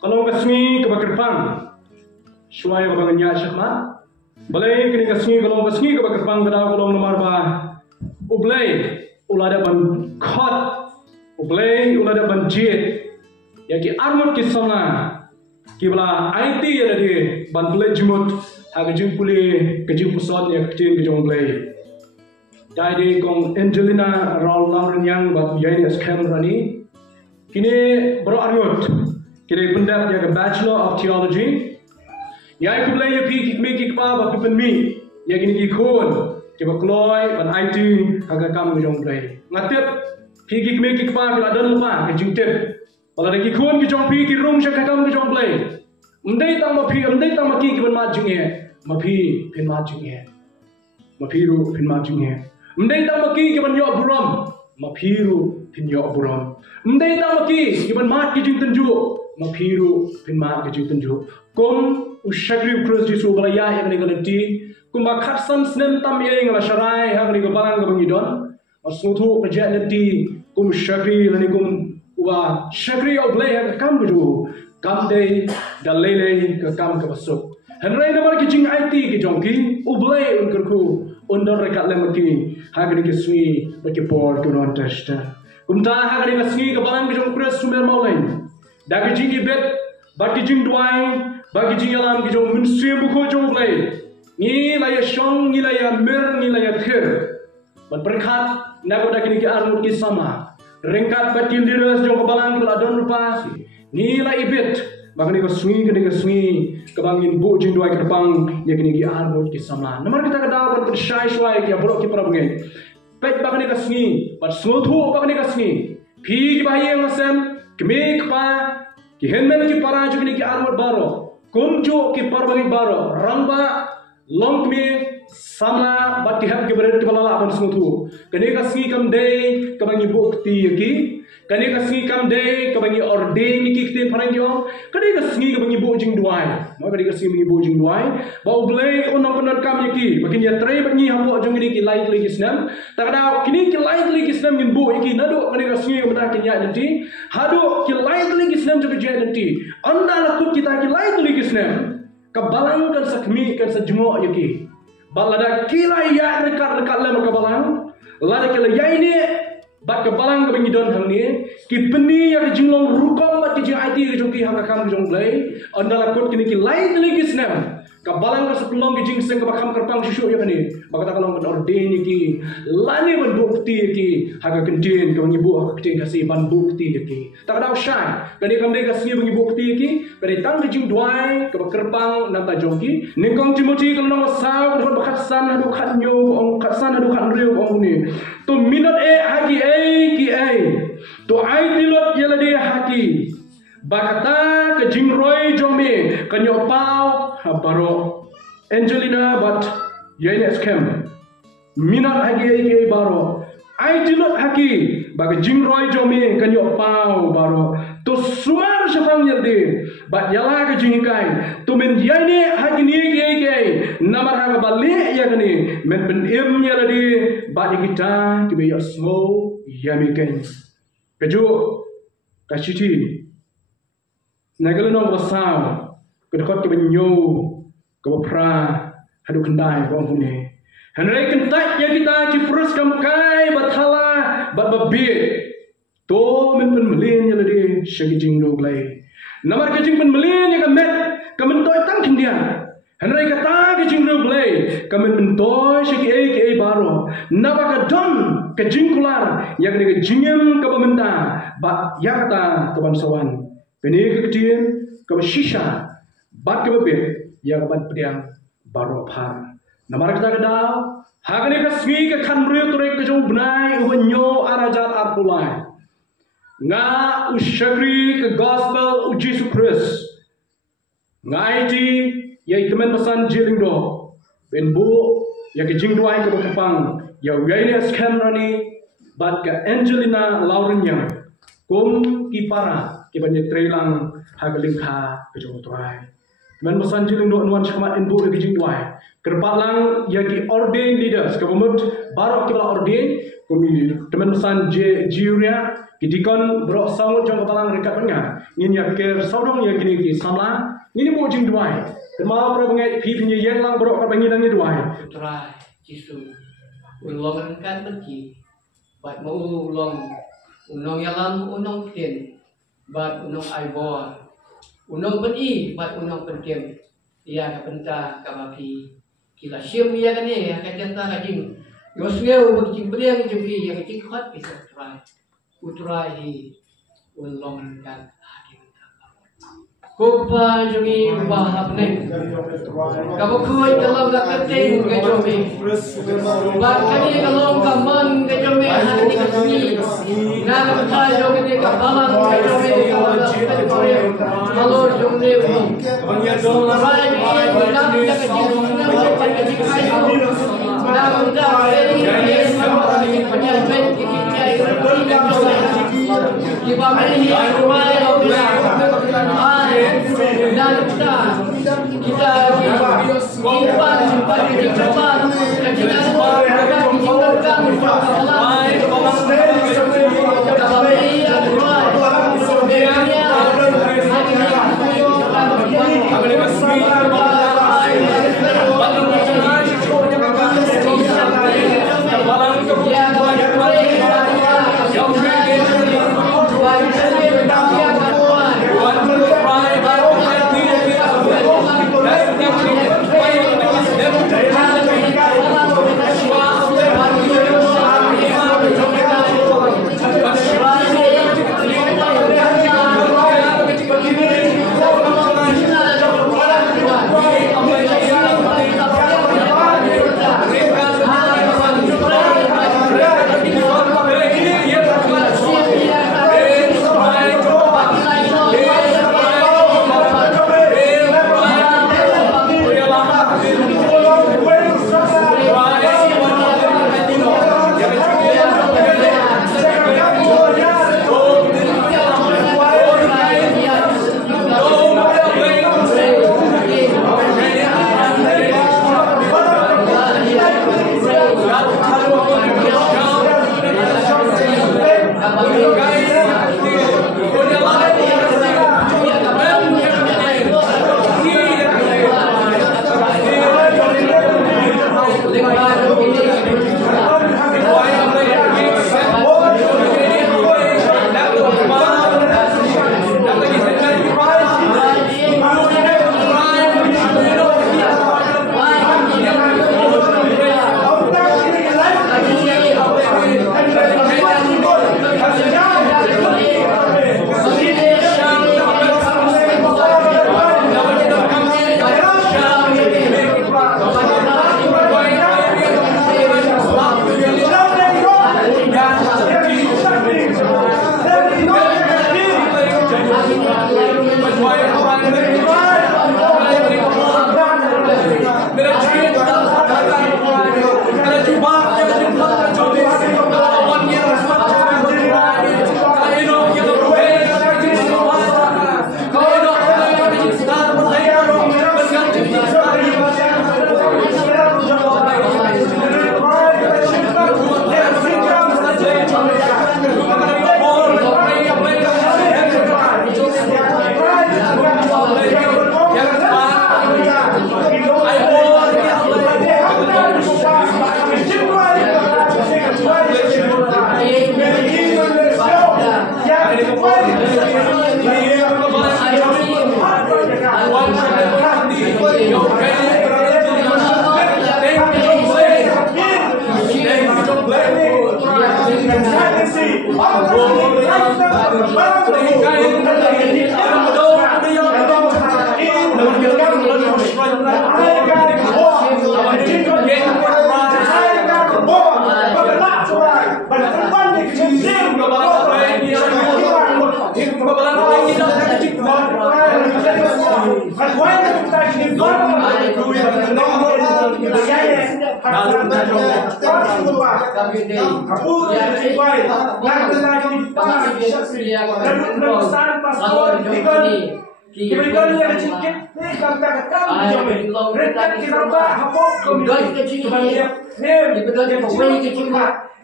Kalau kasmi ke Bakerpang, suai ke bangnya syakmat. Balai kini kasmi kalau kasmi ke Bakerpang kada kalau nomor ba. Ublay ulada ban khot, ublay ulada ban jet. Ya ki armut ki sana. Kibla IT ada di ban play jumut hagajung puli kejung pusat ya kecil kejung play. Jadi kong Angelina Lauren yang bat yain scam rani. Kini bro armut. Kini pendat ya ke Bachelor of Theology. Ya aku play ya pi make pa ba pipen mi. Ya kini ki kon. Kiba kloy ban IT haga kam kejung play. Ngatip pi make pa bila dan lupa kejung tip. Kalau lagi kon ki jong pi ki room sya kakam ki jong play. Mendai tang ma pi mendai tang ma ki ban ma jing ye. Ma pi pin ma jing ye. Ma pi ru pin ma jing ye. Mendai tang ma ki ban yo buram. Ma pi ru pin yo buram. Mendai tang ma ki ban ma ki jing tenju. Ma pi ru pin ma ki jing tenju. Kom ushagri krus Jesu bala ya yang ni galenti. Kum ba khatsan snem tam ye ngala sharai ha ni go balang go bangidon. Asuthu kerja nanti kum ushagri lani kum wa syakri oblay yang kam bedu kam day dalele ke kam ke basuk henry namar ki jing IT ki jongki oblay unkurku undor rekat lemaki hagni ki sui baki por ku non testa kumta hagni ki sui ke balang ki jong kres sumer maulain dagi jing ki bet baki jing duai bagi jing alam ki jong munsui buko jong oblay ni la ya shong ni la ya mir ni la ya khir ban berkat nago dagi ki armut ki sama ringkat batil diras jong kebalang kala don rupa nilai ibit bagani ko swing ke bangin bu jing duai ke depan ya kini ki arbot ki sama nomor kita ka dapat persyai swai ki borok ki prabnge pet bagani ka swing but smothu bagani ka swing phi ki bahiye ngasem kemik pa ki henmen ki para jo kini ki arbot baro kumjo ki parbangi baro ramba long me sama bati hab ke berat ke balala ban smuthu kane ka sgi kam day ka bangi bukti yaki kane ka sgi kam day ka bangi ordain ki kte parangyo kane ka sgi ka bangi bujing duai ma kane ka sgi bangi bujing duai ba ublay onong penat kam yaki bakin ya tray bangi hambo jong ni ki light lagi snam takada kini ki light lagi snam ngin bu yaki nado kane ka sgi mena ki nya nanti hado ki light lagi snam jo je nanti anda lakut kita ki light lagi snam ka balang kan sakmi kan sajmo yaki balada kila ya rekat lama kabalang lada kila ya ini bat kabalang ke bingidon hal ni ki peni ya jinglong rukom bat ki jing IT ke joki hanga kam jong blai andala kot kini ki lain lagi snam kabalang ka sepelong ki jing seng ka bakam kerpang susu ya kani bakata kalong ban orden ki lani ban bukti ki haga kentin ka ngibu haga kentin kasi ban bukti ki tak ada usai kani kam de kasi bangi bukti ki kani tang ki jing duai ka kerpang nata jongki ningkong timoti kalong saw ka bakatsan hadu khat nyo ong khatsan hadu khat riu ong ni to minot hagi ki to ai dilot yela de haki bakata ke jing roy jome kanyo pau baro Angelina but yain scam minat hagi baro ai dilot haki bag jing roy jome kanyo pau baro to sumar syafang yelde bat yala ke jing kai to men yain hagi ni ke namar ha balik ya kani men ben im yala de bat kita kibe ya smo yami kan keju kasiti nagalo no basam kedekot ke benyo ke pra hadu kendai bang pune hanrai kentai ya kita ki prus kam kai bathala bat babi to men pen melin ya ladi syagi jing no glai namar ke jing pen melin ya kamet kamen toy tang kindia hanrai kata ke jing no glai kamen pen toy syagi ke baro nabaka don ke jing kular ya ke jingem ke pementa bat ya kata ke bansawan beni ke kecil ke shisha bat ke bebet ya ke ban pediang baro par namar kita kedal hagani ke smi ke khanru turek ke jong benai ubanyo arajat arpulai nga ushagri ke gospel u Jesus Christ ngai ti ya itemen pesan jilingdo ben bu ya ke jingduai ke bekepang ya yaine scam rani bat ke Angelina Lauren yang kum kipara kibanye trelang hagalingka ke jong tuai men pesan jilingdo nuan shkamat inbu ke jingduai kerpalang ya ki ordained leaders ke bumut barok kibla ordain kumi temen pesan jiuria Kidikon bro sangut jong kebalang rekat penga. Ngin ya ker saudong ya kini ki samla. Ngini mo jing duai. Kema bro bengai pi punya yang lang bro ka bengi dangi duai. Try jisu. Ulong kan benci. Bat mau ulong. Unong yalam unong tin. Bat unong aibor. Unong beni bat unong pentim. Ia ka penta ka mapi. Kila siam ia kan ni ka jata ka jing. Yosngeu beging beliang jempi yang cing khot bisa try. Utrai hi ulong kan hadi Kupa jungi bahap ne. Kamu kuat kalau tak penting ke jomi. Bahkan ni kalau kaman ke jomi hari ni kesini. Nak kita jomi ni kaman ke jomi kalau tak penting. Kalau jomi ni. Rai ni nak kita kecil nak kita kecil ayu. Nak kita ini semua ni penyakit kita di bawah ini rumah dan kita simpan di depan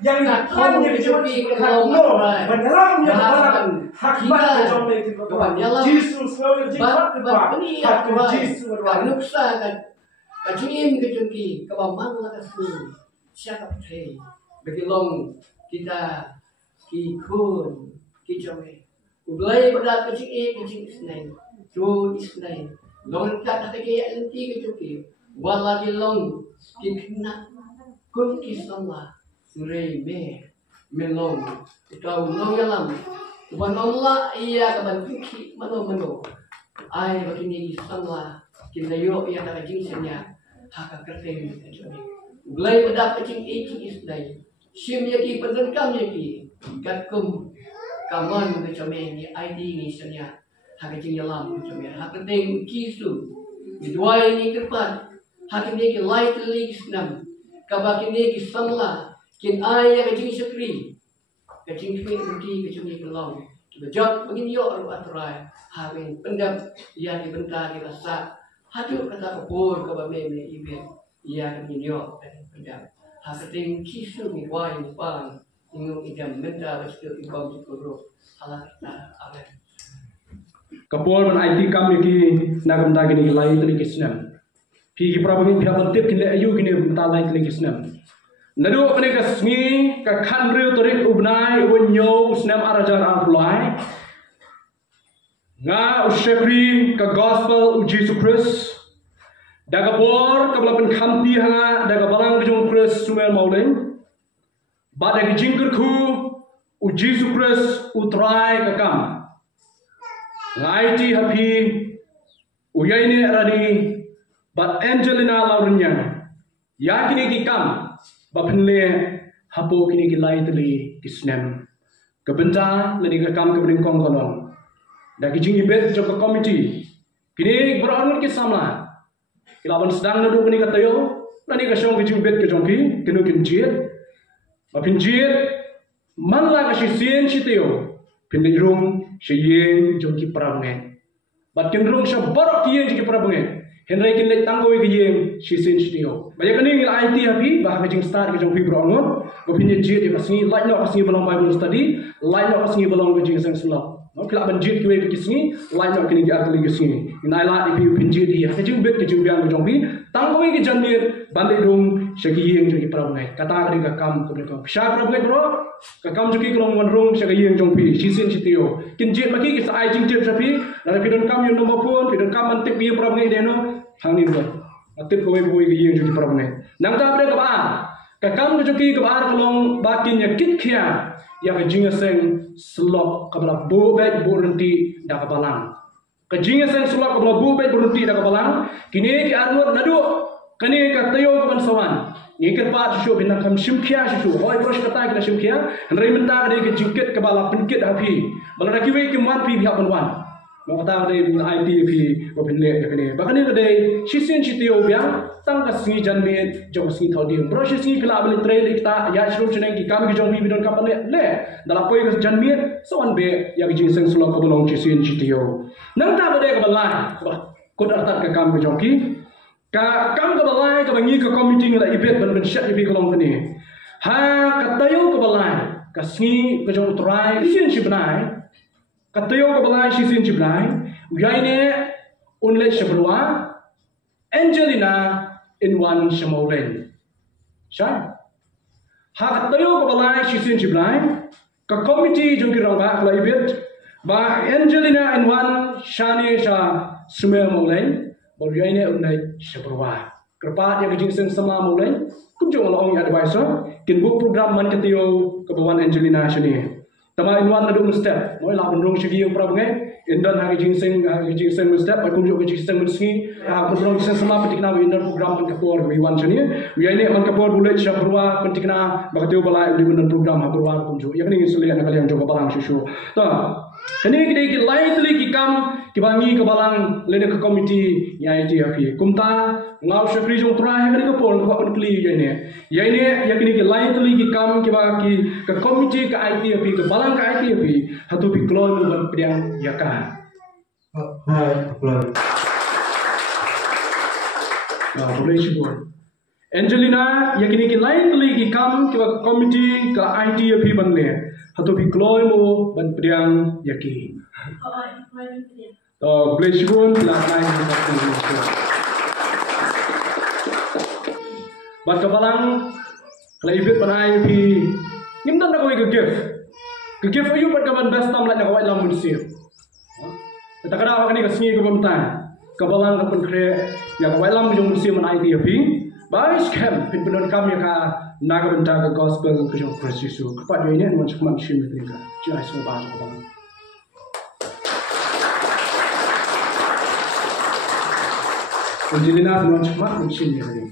yang dilakukan yang cuma no menyelamnya kepada hak kita jombe kepada Yesus selalu jiwa kepada hak Yesus kepada nuksa kacingin kejungki kebamang lah kasih siapa percaya bagi long kita kikun kijome ulai pada kacing isnai tu isnai long tak kaya nanti kejungki walagi long kikna kun kisama Surei melong ikaw long yalam uban Allah iya kaban kiki mano ay bakini isama kinayo iya nakajingsinya haka kerteng kaconi ulay pada kacing isnai sim yaki penerkam yaki gatkum kaman kacome ni ID ni sanya haka jing yalam kacome haka kerteng kisu midway ni kerpan haka ni ki light leaks nam kabakin ni ki samla kin ay kacing sakri kacing kacing kacome kelong bejak begini yo atrai hawin pendam ia dibentar dirasa hadu kata kebur ke meme ibe ia minyo pendam haketing kisu mi wai pang ingum idam menta bastu ibam sikuro ala amen kapol man IT kam ki nagam da gini lai tli kisnam pi ki prabang pi haban tip kile ayu gini ta lai tli kisnam nadu apne ka sngi ka khan reu torik ubnai wonyo snam arajar arulai nga ushepri ka gospel u Jesus Christ daga bor ka balapan khamti hanga daga balang jong Christ sumel mauleng bada ki jingkur khu u Jesus Christ utrai ka kam ngai ti happy u yaini aradi but Angelina laurnya yakini ki kam bapenle hapo kini ki lai tli kisnem kebenta leni ka kam kebring kong kolong dagi jingi bet jok komiti kini beranur ki sama ilaban sedang nadu kini katayo nani ka shong ki jingi bet ke jongki kinu kin jiet bapin jiet man la ka shisien shiteo pin rung shiyeng jongki prabange bat kin rung sha barok yeng jongki prabange Henry kin le tanggoi ke yeng shisen shiteo baya kini ngil IT happy bah ka jing start ke jongki beranur bapin jiet ka singi like no ka singi belong bible study like no ka singi belong ke jing sang sula no kila banjit kiwe kisni lain nak kini diarteli kisni inai la ipi pinjit dia kejung bet kejung biang kejung bi tangkoi ke janir balik dong syaki yang jadi prabangai kata kali ka kam ke berko sya prabangai bro ka kam juki kelong wan rong syaki yang jong pi sisin sitio kinjit maki ki sai jing tip sapi la pidon kam yo nomor phone pidon kam antik bi prabangai deno hangni bro atip kowe boy ke yang jadi prabangai nang ta bre ka ba ka kam juki ka ba kelong bakin ya kit khia ya ka jinga seng slok kabla bu bet burunti da kabalang ka jinga seng slok kabla bu bet burunti da kabalang kini ki arnur nadu kani ka tayo ban sawan ni ka pa shu bin kam shimkhia shu hoy prosh kata ki shimkhia nrai menta ka ki jingket kabala pinkit hapi bala kiwe ki man pi bia ban wan mo kata dei bin IT pi ko bin le kani bakani ka dei shisin chitio bia tang ka singi janme jong singi thodi bro singi kila bali trail ikta ya shrum chene ki kam ki jong bi bidon kapan le dala poi ka janme so an be ya ki jing selo ko bolong chisin chitio nang ta bade ka balai ko dartat ka kam ki jong ki ka kam ka balai ka bangi ka committee la ibet ban ban shat ibi kolong kani ha ka tayo ka balai ka singi ka jong try sin chibnai ka tayo ka balai sin chibnai uyaine unle shabrwa Angelina in one Shamolen. Shan. Hak tayo ko balai shisin chiblai. Ka committee jong kirang ba klai bit. Ba Angelina in one shani sha sumel molen. Bolyaine unai shabarwa. Kerpat yang jing seng sama molen. Kum jong long advisor. Kin book program man ketiyo ka bawan Angelina shani. Tama in one nadu step. Moi la benrong shigi yang prabangai. Indan hari jing seng step. Kum jong jing seng menski. Program kisah sama pentikna winner program man kapor wiwan chani wi ini man kapor bulet syabrwa pentikna bakateu balai di winner program habrwa kumju ya kini selian kali yang coba balang susu ta kini kini ki lightly ki kam ki bangi ke balang lene ke komiti ya itu ya fi kumta ngau syafri jong trai kali kapor ko kli ya ini ya kini ki lightly ki kam ki ba ki ke komiti ke IT ya fi ke balang ke IT ya fi hatu fi klon ban pedang ya ka hai klon boleh sebut. Angelina yakini ki lain kali ki kam ki committee ka IT api banne hatu pi kloy mo ban priang yaki bless you la lain bat kabalang kalau ifit panai pi nimdan na ko gift ayu bat kaban best tam la na ko lam munsir ta kada ka ni ka singi ko bamtan kabalang ka pun kre ya ko lam jong munsir man IT api Bais kem pinpenon kami ka naga benta ka gospel ka jong presisu kepat yo ini mon chman shim ka jai so ba so ba Angelina mon chman shim ni ni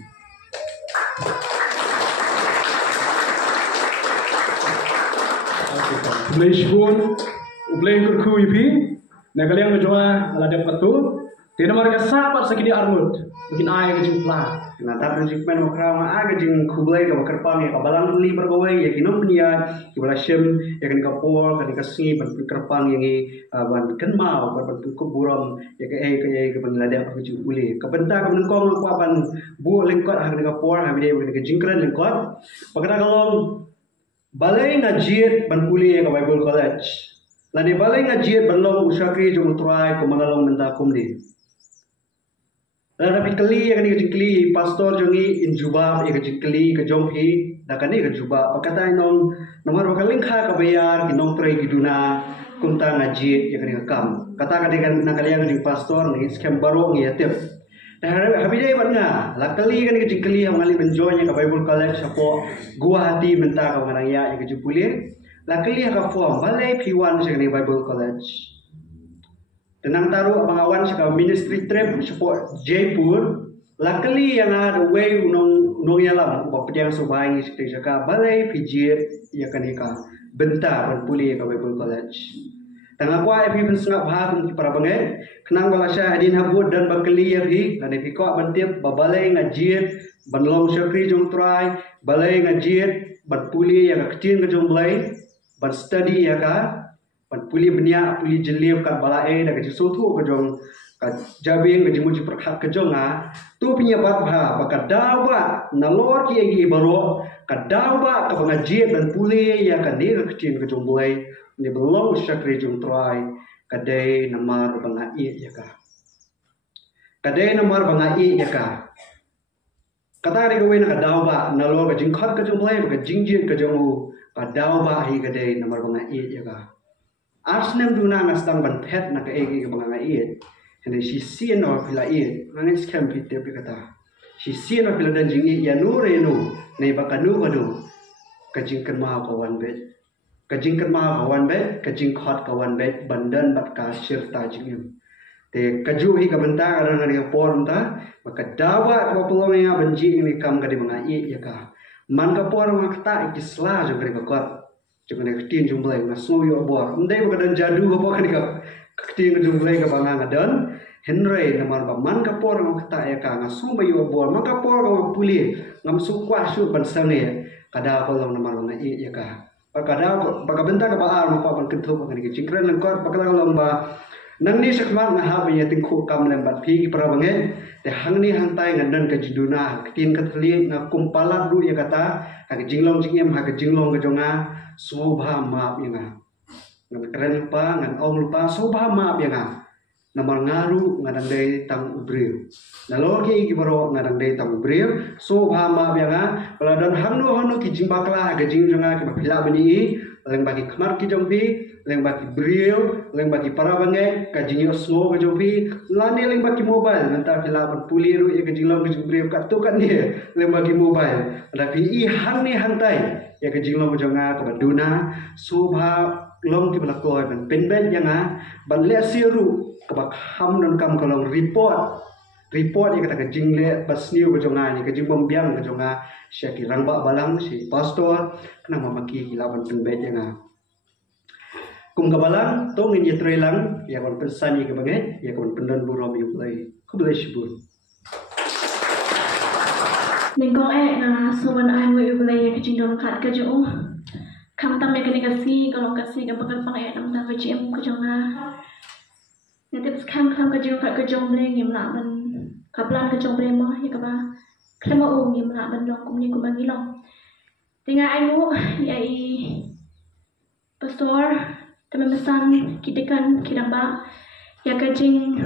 Play shun ublay kur ipi nagaliang joa ala de patu tena marga sapat sakini armut bikin ay ka jingpla Nah, tapi jikmanokrama aga jing kublai ka kerpang ya kabalang li bergawai ya kinom niat kibala shem ya kan kapol kan kasngi ban kerpang yang ban kenmau ban kuburam ya ka ban lada apa ju uli ka benta ka menengkong ko ban bu lengkot ha kan kapol ha bide ka jingkran lengkot pakada kalong balai ngajiat ban uli ya ka Bible College lani balai ngajiat ban long usakri jong try ko mangalong menta kumdi Tapi kali yang ni kali pastor jongi in juba yang kali ke jompi dah kan ni ke juba pakata inong nomor bakaling kha ka bayar kinong tray giduna kunta ngaji yang ni kam kata kan nak kali yang di pastor ni scam baru ni atep dah habis ban nga la kali kan ni kali yang ngali menjoy ka Bible College apo Guwahati menta ka ngarang ya yang jupule la kali ka form balai P1 yang ni Bible College Tenang taruh pengawan sekarang ministry trip support Jaipur. Luckily yang ada way unong yalam bapak yang sebaik seperti sekarang balai pijit ya kan ika bentar berpuli ke Bible College. Tengah kuah epi pensengap bahag para bangai kenang balasya adin habut dan bakali ya bi dan epi kau bantip babalai ngajit banlong syakri jong try balai ngajit berpuli yang kecil ke jong balai ban study ya kan Pan puli benia puli jelif kat balai dah kerja sotu ke jong kat jabing ke jimu perkat ke jong tu punya bat bah bakat dawa nalor ki egi baro kat dawa ke pengajian dan puli ya kan dia kecil ke jong bulai ni belong syakri jong try kadai namar bangai ya ka kadai namar bangai ya ka kata ri gowe na dawa nalor ke jingkhat ke jong bulai ke jingjit ke jong kat dawa hi kadai namar bangai ya ka Arsnem duna ngastang ban pet na ka egi ka mga iit. Hende si sien or pila iit. Nangin scam pite kata. Si sien or pila danjing iit ya nure nu. Nei baka nu wadu. Kajing kan maha kawan bet. Kajing kan maha kawan bet. Kajing khot kawan bet. Bandan bat ka sirta jingim. Te kaju hi ka benta ka rana ka por mta. Maka dawa ka pelong ya banji ini kam ka di mga iit ya ka. Man ka por makta ikisla jo ka kot. Jangan ketin jumlah ngasuh yo bor. Ndai bakadan jadu apa kan ka ketin jumlah ka banga ngadan. Henry namar baman ka por ngam kata ya ka ngasuh bayu bor. Maka por ngam puli ngam sukwa su ban sange. Kada ko long namar banga i ya ka. Kada baka benta ka baar mo pa ban kentu kan ki cikran lengkor bakala long ba. Nang ni sakmat na ha ya tingku kam lembat pi para bangen. Te hang ni hantai ngadan ka jiduna ketin ka thli na kumpalat du ya kata. Ha jinglong jingem ha jinglong ka jonga. Sobha maaf ya ngan keren lupa ngan om lupa sobha maaf ya namar ngaru ngadang day tang ubril nalor ki gibaro ngadang day tang ubril sobha maaf ya peladan hanu ki jimbakla aga jing jonga ki bapila bani leng bagi kemar ki jombi leng bagi bril leng bagi para bangai ka jingyo smo ka jombi lani leng bagi mobile nanti pila puliru ya ka jinglong ki bril ka tu kan dia leng bagi mobile tapi i hang ni hantai ya ke jinglong jonga ke baduna subha long ki balakoi ban penben yang ban le siru ke bak ham dan kam kalong report ya kata ke jingle pas new ke jonga ni ke jingbom biang ke jonga syaki rangba balang si pastor kena mamaki kilaban penben yang kum ke balang to ngin yetrelang ya kon pensani ke banget ya kon pendan burom yu play ku boleh sibur Nên có na so when I will play cái trình độ khát cái chỗ khám tâm cái này kalau kasi cái bakal pakai nam ta cái em cái chỗ na nanti khám cái chỗ khát cái chỗ play ngim lah dan kapelan cái chỗ play mah ya kaba Klama ngi mga bandong kum ni kumangilong. Tinga ayu ya pastor temesan kitakan kiramba ya kajing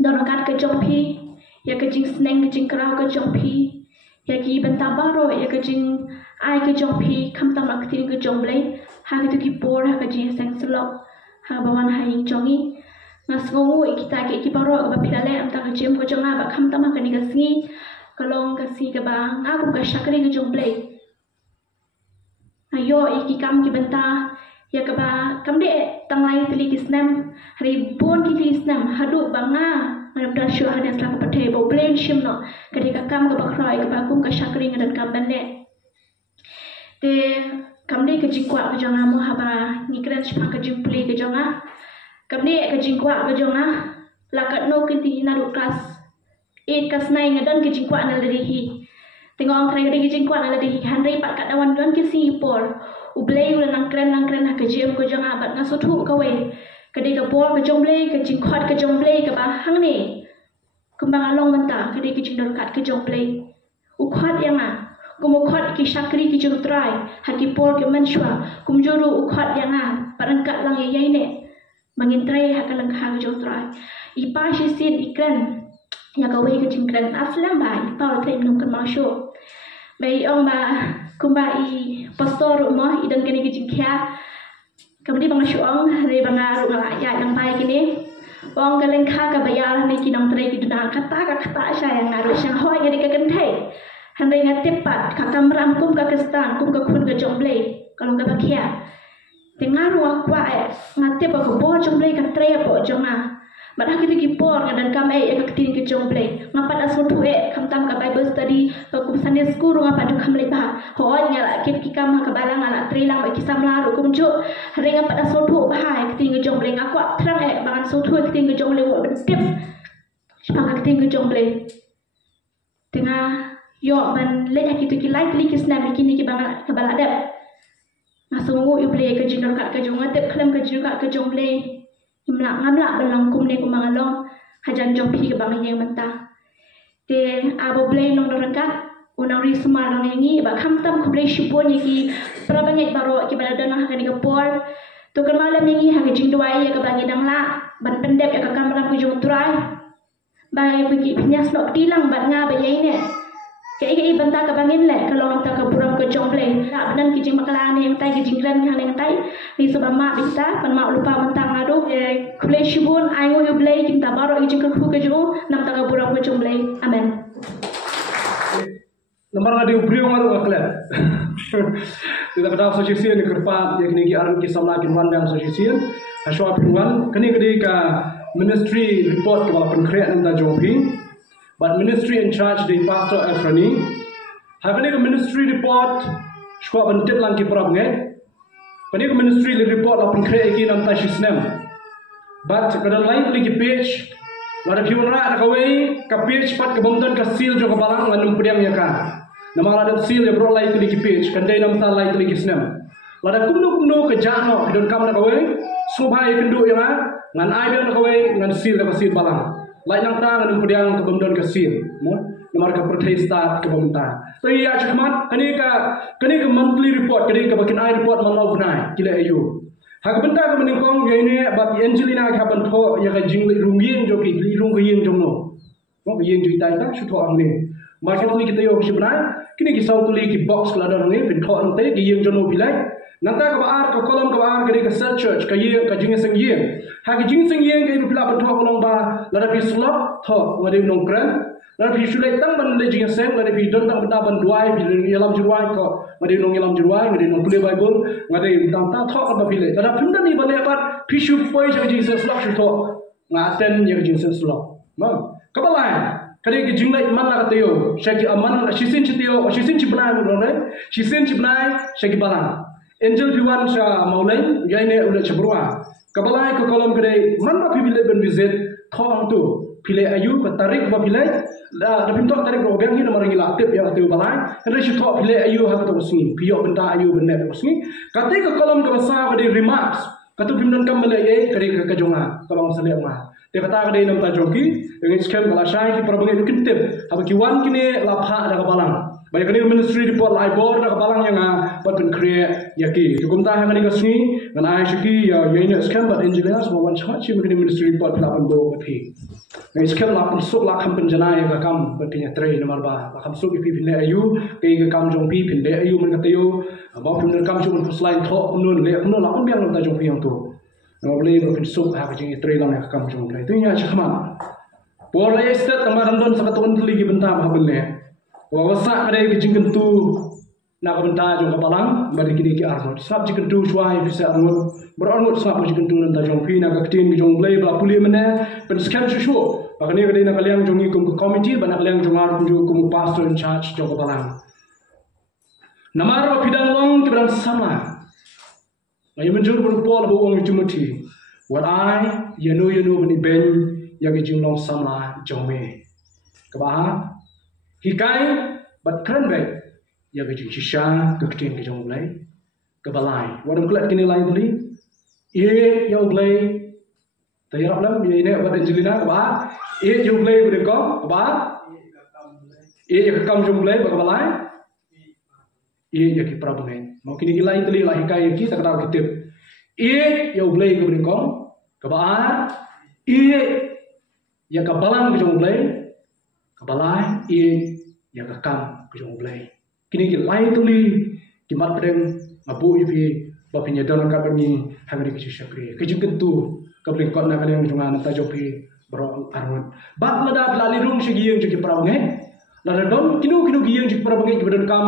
dorakat ke jompi ya kajing seneng kajing kerau ke jompi ya ki bentabaro ya kajing ai ke jompi kam tam aktin ke jomble ha ke tu ki por ha kajing seng selok ha bawan ha ing jongi ngasngu kita ke ki paro ke bapilale am ta kajim ko jonga ba kam tam ka ni gasngi kalong kasi ke ba ngaku ka shakri ke jomble ayo iki kam ki benta ya kaba kam de tanglai tili kisnam ribon ki kisnam hadu banga ngadap dasyo hadas la pate bo blame shim no ketika kam ka bakroi ka bakum ka shakri ngadan kam bende te kam de ka jingkwa ka jonga mo haba ngikran shpa ka jimpli ka jonga kam de ka jingkwa ka jonga lakat no kiti naru kelas 8 kelas 9 ngadan ka jingkwa na ladihi tengok trai ka jingkwa na ladihi handai pat ka dawan don ki Singapore ublay ulan nangkren ha kajem ko jang abat ngasutu ka we kadi ka bol ka jomblay ka jingkhot ka jomblay ka ba hang ni kumbang along menta kadi ki jindor kat ka jomblay ukhot yang a kumukot ki shakri ki jung trai ha ki bol ki manshwa kumjuru ukhot yang a parangkat lang yai ne mangin trai ha ka lang ha ka jung trai ipa shi sin ikran ya ka we ka jingkran aslam ba ipa trai nung kan masyo bai ong ba kumba pastor rumah idan kini kijingkia kamdi bang syuang re bang aru ngala ya yang pai kini wong kaleng kha ka bayar ni kinang trai kiduna kata sya yang aru syang hoi ngadi ka kenthai handai ngatepat ka kamram kum ka kestan kum ka khun ka jomble kalau ka bakia tengaru akwa ngatep ka bo jomble ka trai bo jonga Badah kita kipor ngadan kami yang ketin ke jomble ngapat asal tuhe kam tam ka Bible study ka kum Sunday school ngapat du kam lepa hoy ngala kit ki kam ka balang ala trilang ba kisam laru kum ju hari ngapat asal tu bahai ketin ke jomble ngakwa terang bangan asal tu ketin ke jomble wo tip sepang ketin ke jomble tengah yo man le kitu ki like li kisna bikini ki bangan ka baladap ngasungu ible ke jindor ka jongatep klam ka juga ka jomble imlak ngamlak belang kum ne kumang along hajan jompi ke bang yang mentah te abo blay nong dorakat unang ri semar nang yangi ba kham tam ku blay shipon yaki prabanyet baro ki balada nah kan ke por to kan malam yangi ha ke jingdwai ya ke bangi dang la ban pendep ya ke kamram ku jung trai ba pergi pinyas nok tilang bat nga ba yai ne ke banta ka bangin le kalau ta ka buram ke jomble la benan ki jing makala ne yang tai ki jingran kan yang tai ni sebab mak bisa pan mak lupa mentang adu kule shibun aingo yu blay kinta baro ki jing ku ke jo nam ta ka buram ke jomble amen nomor ngadi ubriu ngaru akla kita kada association ni kerpa yang ni aran ki samla ki mandang association aswa pinwan kani kadi ka ministry report ke bala penkreat nang ta jompi but ministry in charge di Pastor Efrani having a ministry report shwa bantit lang ki prab nge pani ministry report apun kre ki nam ta shisnem but kada lain li ki page wada piunra ka we ka page pat ka bomton ka seal jo ka balang nganum pediam ya ka namang ada seal ya bro lain li ki page kandai nam ta lain li ki snem lada kumno ka jano don kam na ka we subhai kendu ya ngan ai don ka we ngan seal ka seal balang lain yang ta nganum pediam ka bomton ka seal mo nomor ka protesta ka bomta so iya chakmat kani ka monthly report kani ka bakin ai report manau bunai kila ayu hak benta ka meningkong yaine bat Angelina ka ban tho ya ka jingli rungyin jo ki rung ka yin jongno mo yin ju tai ta shu tho angne market li kita yo shibna kini ki sautuli ki box kala don nge bin tho ante ki yin jono bilai nanta ka baar ka kolom ka baar kani ka sel church ka yin ka jing seng yin ha ki jing seng yin ka bila ban tho kolom ba la pi slot tho ngade nongkran dan pi sulai tang ban le jing seng ngade pi don tang benda ban duai pi yalam juruai ko ngade nong yalam juruai ngade nong pule bible ngade tang ta tho ka pi le da pinda ni bale bat pi shu poi jing seng slot shu tho ngaten ye jing seng slot ma ka balai kade ki jing lai man la ka teo shaki aman shisin chitio shisin chibnai mo ne shisin chibnai shaki balang angel piwan sha maulai yaine ula chabrua ka balai ko kolom kade man ma pi bile ben visit thong tu pile ayu ka tarik ba pile da pintu tarik ro gang ni nomor ngila tip ya tu balai kade shi tho pile ayu ha to sni piyo benda ayu benet sni kate ka kolom ka basa ba remarks katu pimdan kam mele ye kade ka jonga kolom sale ma Dia kata kadai nam ta jongki dengan scam kala syai ki perbangai itu kintip. Apa kiwan kini lapha dah kebalang. Banyak kali ministry report LIBOR dah kebalang yang buat pen create yaki. Cukup tah yang kali kasni dan ai syuki ya ini scam buat Angelina semua wan chat sih mungkin ministry report pelapan bo pi. Dengan scam lapun suk lakam penjana yang kakam berpinya tray nomor ba. Lakam suk ipi pindah ayu ke kakam jongpi pindah ayu menkatayo. Mau pindah kakam cuma selain thok penun le penun lakun biang nam ta jongpi yang tu. Boleh berpindah hak jadi trailer yang akan macam itu nya cakap. Boleh start kemarin don sangat tuan lagi bentar habisnya. Wawasak ada yang kentu nak bentar jong kapalang bagi kini ki armut. Sebab jika kentu suai bisa armut berarmut sebab jika kentu nanti jong pi nak ketin jong play bela puli mana penskan susu. Makanya kadang nak kalian jong ikum ke komiti, banyak kalian jong armut ikum pastor in charge jong kapalang. Namar bapidang long keberang sama. Yang menjadi berpol buang Timothy. What I, you know bani ben yang ijing long sama jome. Kebah, hikai bat keren baik yang ijing shisha keketing ke jong blay. Kebalai. Wadam kelat kini lain beli. Ye yang blay. Tayar lam ye ini bat Angelina kebah. Ye yang blay berdekam kebah. Ye yang kekam jong blay kebalai. Ye yang kiprabungan. Mungkin ini lain tadi lah hikai kita kata kita. Ia yang boleh keberingkong, kebaan. Ia yang kebalang kejong boleh, kebalai. Ia yang kekam kejong boleh. Kini kita lain tadi kimat pedeng mabu ipi bapinya dalam kabar ni hari kecil syakri. Kejung kentu keberingkong nak kalian kejongan nanti jopi berang arun. Bat lada lali rum segi yang jadi perawangnya. Lada don kinu yang jadi perawangnya keberingkong kam.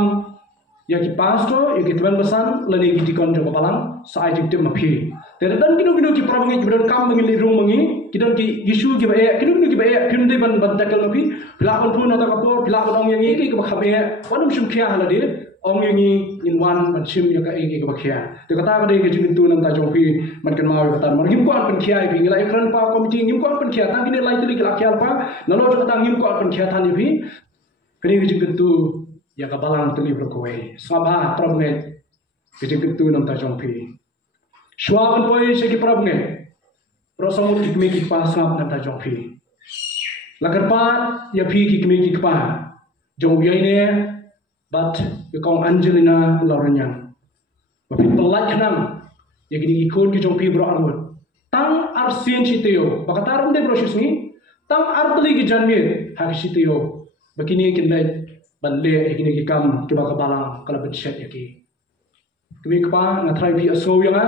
Yang ki pastor, yang ki tuan besan, lagi ki dikon jong kapalang, saya jik tim mapi. Tapi dan kinu ki perabang ki berdan kam mengi lirung mengi, kita ki isu ki bae, kinu ki bae, kinu de ban takal mapi, pelakon pun atau kapor, pelakon ong yang ki bakam bae, wanum sum kia hala dia, ong yang in wan ban sim yang ka ki bakia. Tapi kata kada ki jing tu nan ta jong pi, man kan mau kata man ngim kuat pen kia pi, ngila ikran pa komiti ngim kuat pen kia, tang kini lai tuli ki lakial pa, nalo kata ngim kuat pen kia tani pi, kini ki jing tu yang kabalang tuli berkuai. Sabah problem kejeng ketu nam ta jongpi. Shuaban poi segi problem. Prosong kikme kikpa sab nam ta jongpi. Lakarpat ya pi kikme kikpa. Jong biai ne bat yakong Angelina Loranyang. Bapit pelat kenang ya gini ikon ki jongpi bro armut. Tang arsin citeo. Bakatarum de proses ni. Tang artli ki janmir hak citeo. Begini kinai bandle ikini kikam kiba kabalang kala bencet yaki. Kami kepa ngatrai bi aso yang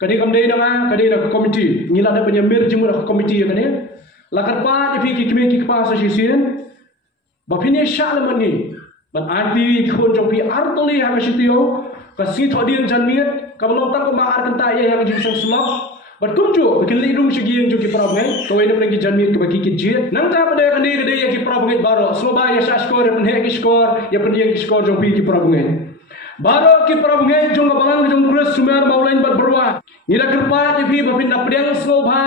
kadi kamdei danga kadi dak komiti ngila da penyamir jemur dak komiti yang ni lakar pa ipi kikme kikpa sa sisien bapine shalman ni ban arti khon jopi artoli ha sitio kasi thodian janmiet kabalong tak ma ar kenta ya yang jisang slok berkunjung bikin lidung segi yang juki perabngai kau ini lagi janmit ke bagi kijit nang tak pada kandai kedai yang ki perabngai baru sloba ya skor ya penhe ki skor ya penhe ki skor jong pi ki perabngai baru ki perabngai jong balang jong krus sumar maulain bat berwa ngira kerpa je pi bapin na priang sloba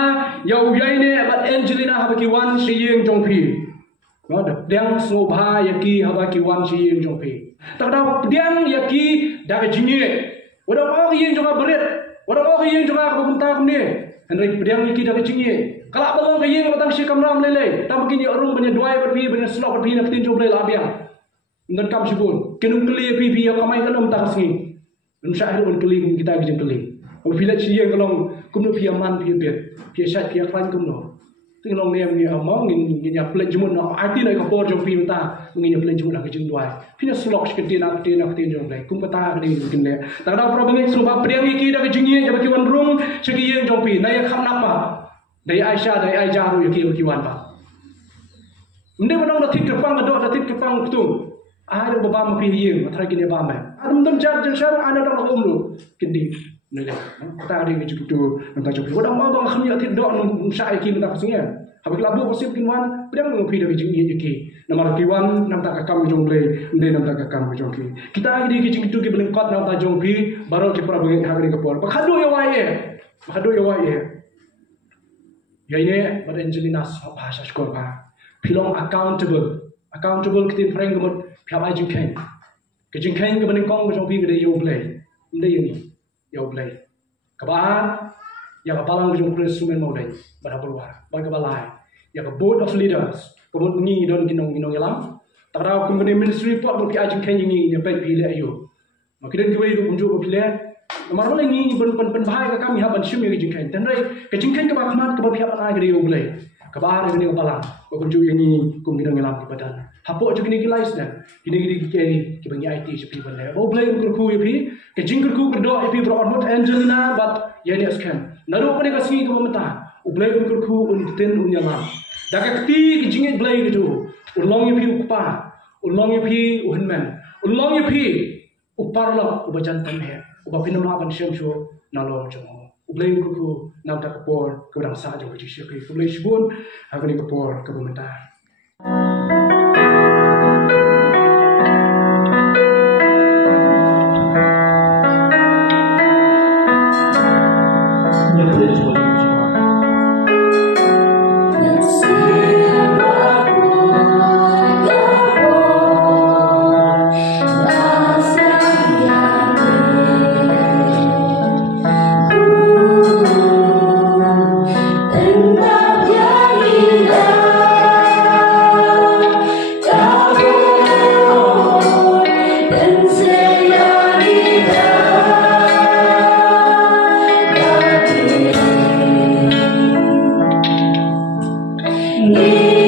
ya uyai ne bat Angelina habaki wan siyeng jong pi ada priang sloba ya ki habaki wan siyeng jong pi tak ada priang ya ki dak jinye udah oh yang jong berit orang orang yang juga aku bentar ni, hendak pedang ni kita kecingin. Kalau belum kaya batang si kamram lele, tak begini orang banyak dua berpi, banyak slot berpi nak tinjau lele abiang. Dan kam sibun, kenum keli berpi yang kamai kenum tak sengi. Nusyahir pun keli kita kerja keli. Apabila cia kalau kumno piaman piabet, piasat piaklan kumno. Tengok ni ni among ni play jumun no arti nak kapor jom pi mata ni play jumun nak jeng dua pina slok seketin nak jom lay kum kata ni mungkin le tak ada problem sebab priang iki dak jengi ya bagi wan rung segi yang jom pi naya kham napa dari Aisyah dari Aijaru iki bagi wan pa mende menang datit kepang ado datit kepang betul ada babam pi yeng matra gini babam ada mendem jar syar ada dak umru kendi nele kata ada yang cukup nanti cukup udah mau bang kami atit dok syai ki minta kesingnya habis labu posip kinwan pedang ngopi dari jengi iki nama kiwan nam tak kakam jongle nde nam tak kakam jongki kita lagi di kitu ki belengkot nam tak jongpi baru ki prabu hari kepor bakado ya wae ya ini pada Angelina bahasa skor pa pilong accountable kitin freng gemut piawai jingken kejingken ke belengkong jongpi gede yo play nde ini ya boleh. Kabar ya ka palang jong instrumen mau dai pada keluar bagi balai ya ka board of leaders kemun ni don kinong yalam takra company ministry pot bagi ajeng kan ni ya pen pile ayo makidan kiwai du unjuk pile mar boleh ni pen bahai ka kami haban shim ya jeng kan dan rai ka jeng kan ka ba khmat ka ba pihak ai gede ulai ka ba ni palang ko unjuk ni kum kinong yalam kepada hapo je kini gilais dan kini ke bangi IT sepi benda bo blai ku pi ke jingkur ku berdo pi beronot Angelina but ya ni askan naru pane kasih ke memeta blai ku unten unyala dak kti ke jingit blai gitu ulong pi ukpa ulong pi uhenman ulong pi uparla ubajan tanhe ubapinam na ban syam sho nalo jomo blai ku nam tak por ke bang sa jo ke syekh ke blai shibun agni ke por ke memeta Yeah.